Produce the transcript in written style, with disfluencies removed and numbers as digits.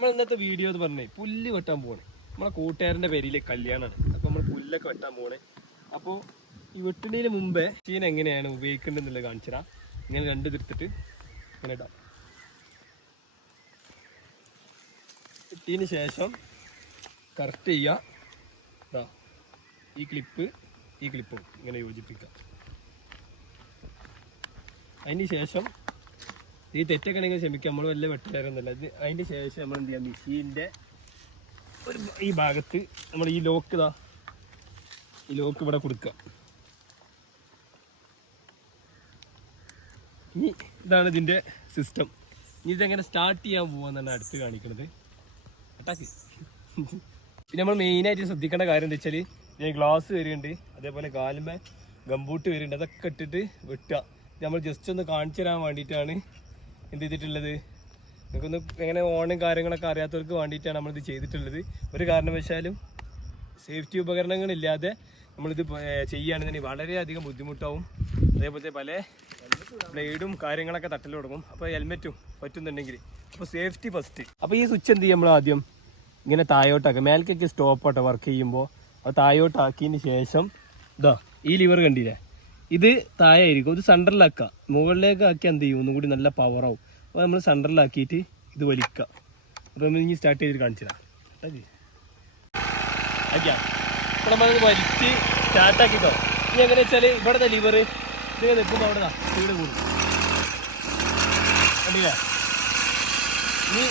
നമ്മൾ ഇന്നത്തെ വീഡിയോ എന്ന് പറഞ്ഞേ പുല്ല് വെട്ടാൻ പോകണേ. നമ്മളെ കൂട്ടുകാരൻ്റെ പേരിലെ കല്യാണമാണ്. അപ്പോൾ നമ്മൾ പുല്ലൊക്കെ വെട്ടാൻ പോകണേ. അപ്പോൾ ഈ വെട്ടുന്നതിന് മുമ്പേ മെഷീൻ എങ്ങനെയാണ് ഉപയോഗിക്കേണ്ടതെന്നുള്ളത് കാണിച്ചു തരാം. ഇങ്ങനെ രണ്ട് തിരുത്തിട്ട് ഇങ്ങനെ ഇടാം. ഇട്ടതിന് ശേഷം കറക്റ്റ് ചെയ്യുക. ഈ ക്ലിപ്പും ഇങ്ങനെ യോജിപ്പിക്കുക. അതിന് ശേഷം ഈ തെറ്റൊക്കെ ആണെങ്കിൽ ക്ഷമിക്കുക, നമ്മൾ വല്ല വെട്ടുകാരൊന്നുമല്ല ഇത്. അതിന് ശേഷം നമ്മൾ എന്ത് ചെയ്യാം, മെഷീൻ്റെ ഈ ഭാഗത്ത് നമ്മൾ ഈ ലോക്ക് ഇവിടെ കൊടുക്കുക. ഇനി ഇതാണ് ഇതിൻ്റെ സിസ്റ്റം. ഇനി ഇതെങ്ങനെ സ്റ്റാർട്ട് ചെയ്യാൻ പോകാന്നാണ് അടുത്ത് കാണിക്കുന്നത്. അട്ടാക്ക്. പിന്നെ നമ്മൾ മെയിനായിട്ട് ശ്രദ്ധിക്കേണ്ട കാര്യം എന്താ വെച്ചാൽ ഇതിന് ഗ്ലാസ് വരുന്നുണ്ട്, അതേപോലെ കാലുമേ ഗംബൂട്ട് വരുന്നുണ്ട്. അതൊക്കെ ഇട്ടിട്ട് വെട്ടുക. നമ്മൾ ജസ്റ്റ് ഒന്ന് കാണിച്ചു തരാൻ വേണ്ടിയിട്ടാണ് എന്ത് ചെയ്തിട്ടുള്ളത്. നിങ്ങൾക്കൊന്ന് എങ്ങനെ ഓണും കാര്യങ്ങളൊക്കെ അറിയാത്തവർക്ക് വേണ്ടിയിട്ടാണ് നമ്മളിത് ചെയ്തിട്ടുള്ളത്. ഒരു കാരണവശാലും സേഫ്റ്റി ഉപകരണങ്ങളില്ലാതെ നമ്മളിത് ചെയ്യുകയാണെന്നുണ്ടെങ്കിൽ വളരെയധികം ബുദ്ധിമുട്ടാവും. അതേപോലത്തെ പല ബ്ലേഡും കാര്യങ്ങളൊക്കെ തട്ടൽ തുടങ്ങും. അപ്പോൾ ഹെൽമെറ്റും പറ്റുന്നുണ്ടെങ്കിൽ അപ്പോൾ സേഫ്റ്റി ഫസ്റ്റ്. അപ്പോൾ ഈ സ്വിച്ച് എന്ത് ചെയ്യും, നമ്മൾ ആദ്യം ഇങ്ങനെ താഴോട്ടാക്കുക. മേൽക്കൊക്കെ സ്റ്റോപ്പാട്ടോ വർക്ക് ചെയ്യുമ്പോൾ. അത് താഴോട്ടാക്കിയതിന് ശേഷം ഈ ലിവർ കണ്ടില്ലേ, ഇത് താഴെ ആയിരിക്കും. ഇത് സെൻറ്ററിലാക്കുക. മുകളിലേക്ക് ആക്കിയാൽ എന്ത് ചെയ്യും, ഒന്നും കൂടി നല്ല പവറാവും. അപ്പോൾ നമ്മൾ സെൻറ്ററിലാക്കിയിട്ട് ഇത് വലിക്കുക. അപ്പോൾ നമ്മൾ ഇനി സ്റ്റാർട്ട് ചെയ്തിട്ട് കാണിച്ചു തരാം. ഓക്കെ, അപ്പോൾ നമ്മളത് വലിച്ച് സ്റ്റാർട്ടാക്കിട്ടോ. ഇനി എങ്ങനെ വെച്ചാൽ ഇവിടുത്തെ ലിവർ ഇതിങ്ങനെ നിൽക്കുമ്പോൾ അവിടെ സ്പീഡ് കൂടും. കണ്ടില്ലേ? ഇനി